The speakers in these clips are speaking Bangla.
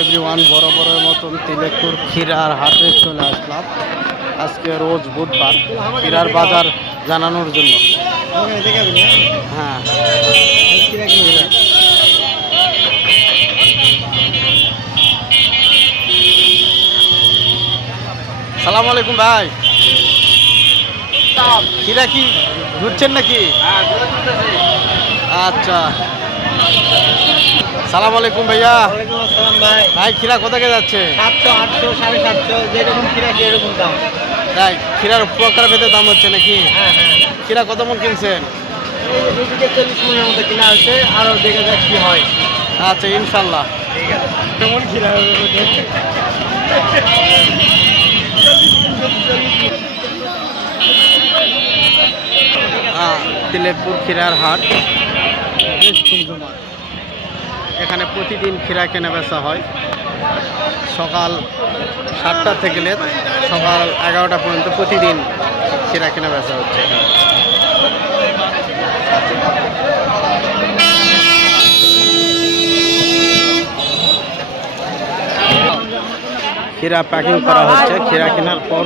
এভরিওয়ান বড় বড় মতন তিলেকুর ক্ষীরার হাটে চলে আসলাম। আজকে রোজ বুধবার ক্ষীরার বাজার জানানোর জন্য। হ্যাঁ। সালাম আলাইকুম ভাই। ক্ষীরা কি ঘুরছেন নাকি? আচ্ছা। সালাম আলাইকুম ভাইয়া। ভাই। ক্ষীরা কোথাকে যাচ্ছে? সাতশো আটশো সাড়ে সাতশো যেরকম কিনা সেরকম দাম। তাই ক্ষীরার প্রকার ভেদে দাম হচ্ছে নাকি? হ্যাঁ হ্যাঁ ক্ষীরা কত মন কিনছেন? এই চল্লিশ মনের মতো কিনা হচ্ছে আরও দেখা যাক কি হয়। আচ্ছা ইনশাল্লাহ। ঠিক আছে। কেমন কিনা হবে হ্যাঁ তিলেকপুর ক্ষীরার হাট। বেশ জমজমাট। এখানে প্রতিদিন খিরা কেনা বেচা হয় সকাল সাতটা থেকে সকাল এগারোটা পর্যন্ত প্রতিদিন খিরা কেনা বেচা হচ্ছে ক্ষীরা প্যাকিং করা হচ্ছে, ক্ষীরা কেনার পর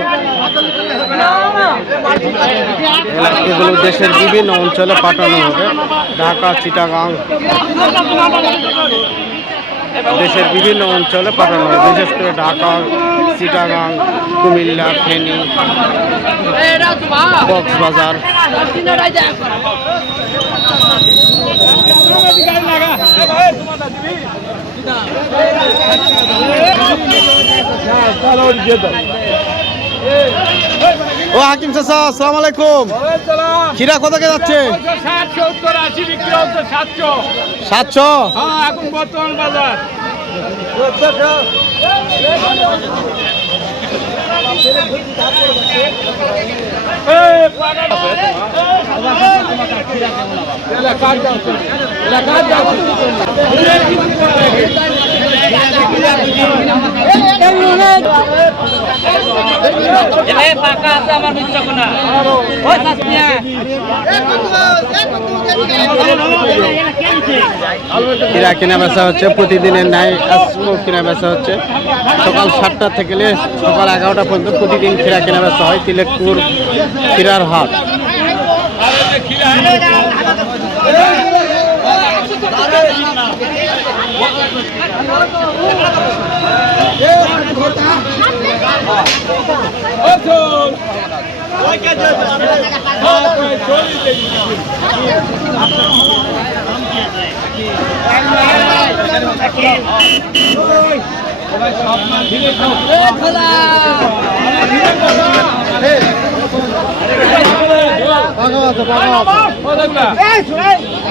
এগুলো দেশের বিভিন্ন অঞ্চলে পাঠানো হবে। ঢাকা, চিটাগাং, দেশের বিভিন্ন অঞ্চলে পাঠানো হবে। বিশেষ করে ঢাকা, চিটাগাং, কুমিল্লা, ফেনী, কক্সবাজার। ও হাকিম চাচা আসসালামু আলাইকুম। ক্ষীরা কোথাকে যাচ্ছে? সাতশো। হ্যাঁ এখন বর্তমান বাজার। ক্ষীরা কেনা বেচা হচ্ছে, প্রতিদিনের নাই আজকেও কেনা বেচা হচ্ছে। সকাল সাতটা থেকে সকাল এগারোটা পর্যন্ত প্রতিদিন ক্ষীরা কেনা বেচা হয়, তিলেকপুর ক্ষীরার হাট। ভাগা আছে ভাগা আছে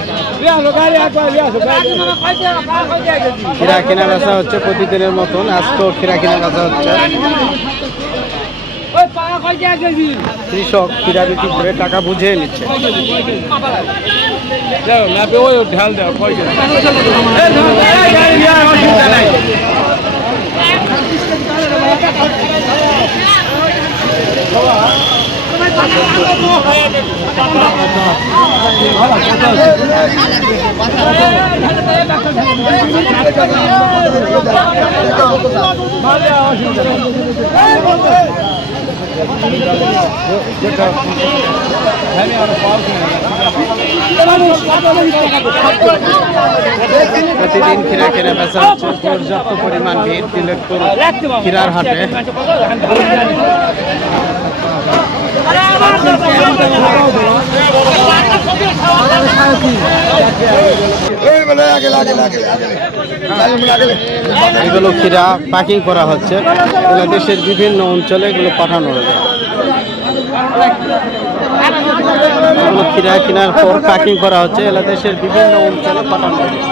ক্ষীরা কেনা বেচা হচ্ছে প্রতিদিনের মতন। আজকেও ক্ষীরা কেনা বেচা হচ্ছে। কৃষক ক্ষীরা বিক্রি করে টাকা বুঝিয়ে নিচ্ছে। ঢাল দেওয়া প্রতিদিন ক্ষীরা কেনা বেচা হচ্ছে পর্যাপ্ত পরিমাণ ভিড় তিলেকপুর ক্ষীরার হাটে। এগুলো ক্ষীরা প্যাকিং করা হচ্ছে। দেশের বিভিন্ন অঞ্চলে এগুলো পাঠানো হবে ক্ষীরা কিনার পর প্যাকিং করা হচ্ছে। এলা দেশের বিভিন্ন অঞ্চলে পাঠানো হচ্ছে।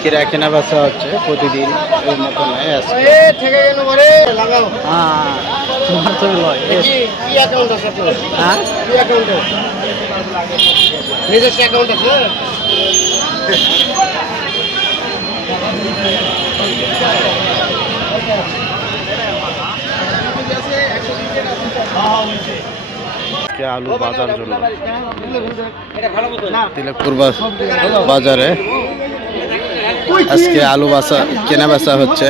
খিরা কেনা বেচা হচ্ছে প্রতিদিন এর মতো নয় আজকে। এ থেকে গেল ঘরে। লাগাও। হ্যাঁ তোমার তো লয় কি কি অ্যাকাউন্ট আছে হ্যাঁ? কি অ্যাকাউন্ট আছে নিজস্ব অ্যাকাউন্ট আছে? আলু বাজার জন্য। এটা তিলকপুর বাজারে। আজকে আলু বাসা কেনা বেচা হচ্ছে।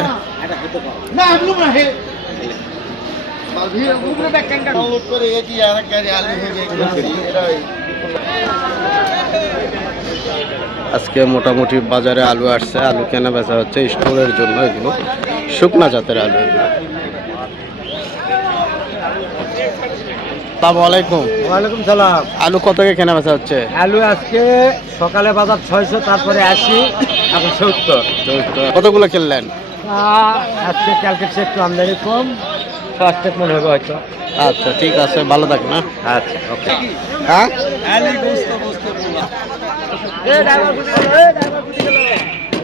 আজকে মোটামুটি বাজারে আলু আসছে আলু কেনা বেচা হচ্ছে স্টোরের জন্য এগুলো। শুকনা জাতের আলু আসসালামু আলাইকুম। ওয়ালাইকুম সালাম। আলু কত করে কেনা বেচা হচ্ছে? আলু আজকে সকালে বাজার ছয়শো তারপরে আশি এখন সত্তর। কতগুলো কিনলেন? আজকে ক্যালকেট একটু আমদানি কম ফার্স্ট মনে হবে হয়তো। আচ্ছা ঠিক আছে ভালো থাক না আচ্ছা ওকে। হ্যাঁ?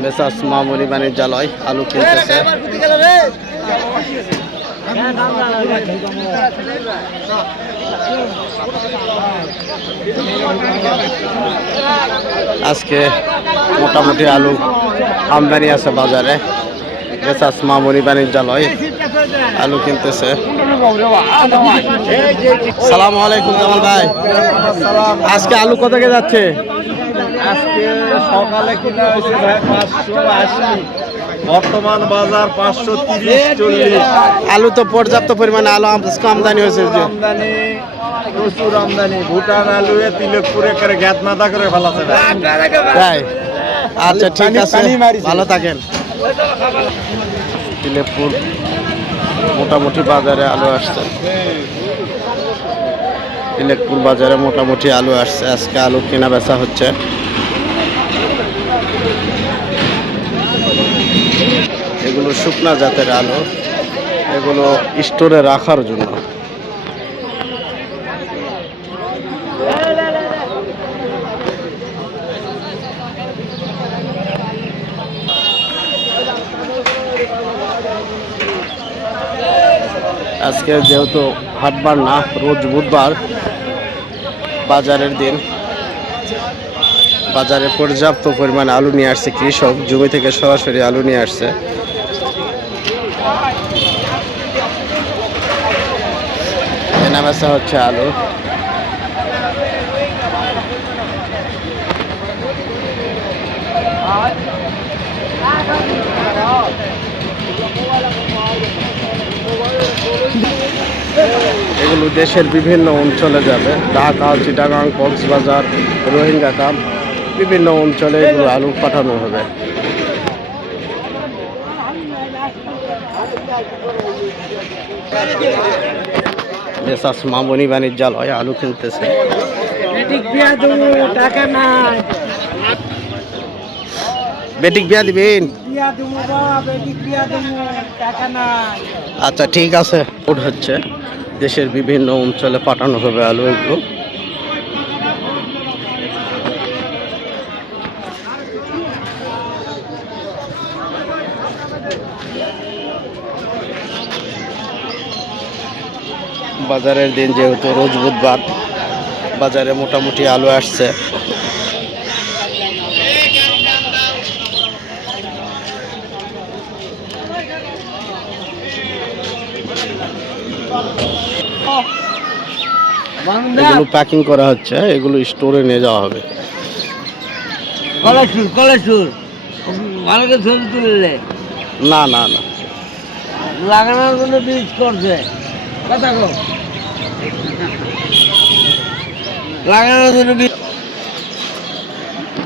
মেসাস মামুনি বাণিজ্যালয় আলু কিনতেছে। আজকে মোটামুটি আলু আমদানি আছে বাজারে। মামুনি বাণিজ্যালয়। আলু কিনতেছে। সালাম আলাইকুম জামাল ভাই। আজকে আলু কত যাচ্ছে? আজকে সকালে কিনা হয়েছে বর্তমান বাজার পাঁচশো তিরিশ চল্লিশ। আলু তো পর্যাপ্ত পরিমাণে আলু আমদানি হয়েছে যে। আমদানি প্রচুর আমদানি। ভুটান আলু তিলকপুরে করে গ্যাত মাথা করে ফেলাছে। তাই? আচ্ছা ঠিক আছে। ভালো থাকেন। তিলেপুর মোটামুটি বাজারে আলু আসছে। তিলেকপুর বাজারে মোটামুটি আলু আসছে। আজকে আলু কেনা বেচা হচ্ছে এগুলো শুকনা জাতের আলু, এগুলো স্টোরে রাখার জন্য। আজকে যেহেতু হাটবার না, রোজ বুধবার বাজারের দিন। বাজারে পর্যাপ্ত পরিমাণ আলু নিয়ে আসছে কৃষক, জমি থেকে সরাসরি আলু নিয়ে আসছে। কেনা হচ্ছে আলু। এগুলো দেশের বিভিন্ন অঞ্চলে যাবে। ঢাকা, চিটাগাং, কক্সবাজার, রোহিঙ্গা কাম বিভিন্ন অঞ্চলে এগুলো আলু পাঠানো হবে। মেসাস মামনি বাণিজ্যালয় আলু কিনতেছে। বেটিক বিয়া দিবেন? আচ্ছা ঠিক আছে। হচ্ছে। দেশের বিভিন্ন অঞ্চলে পাঠানো হবে আলু এগুলো। বাজারের দিন যেহেতু রোজ বুধবার বাজারে মোটামুটি আলু আসছে। এগুলো প্যাকিং করা হচ্ছে এগুলো স্টোরে নিয়ে যাওয়া হবে। কলেজুর কলেজুর। ভালো ছবি তুললে? না না না। লাগানোর জন্য বীজ করছে। কথা কো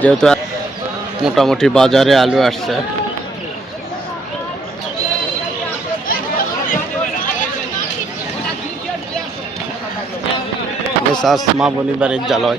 যেহেতু মোটামুটি বাজারে আলু আসছে। মেসাস মা বনি বাড়ির জালয়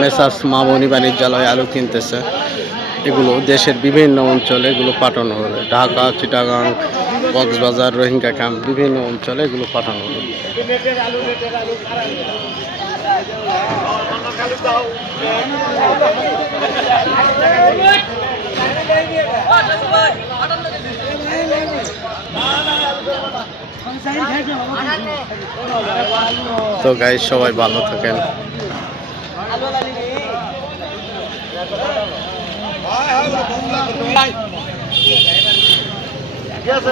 মেসার্স মামনি বাণিজ্যালয় আলু কিনতেছে। এগুলো দেশের বিভিন্ন অঞ্চলে এগুলো পাঠানো হবে। ঢাকা, চিটাগাং, কক্সবাজার, রোহিঙ্গা ক্যাম্প বিভিন্ন অঞ্চলে এগুলো পাঠানো হবে। তো গাই সবাই ভালো থাকেন। ঠিক আছে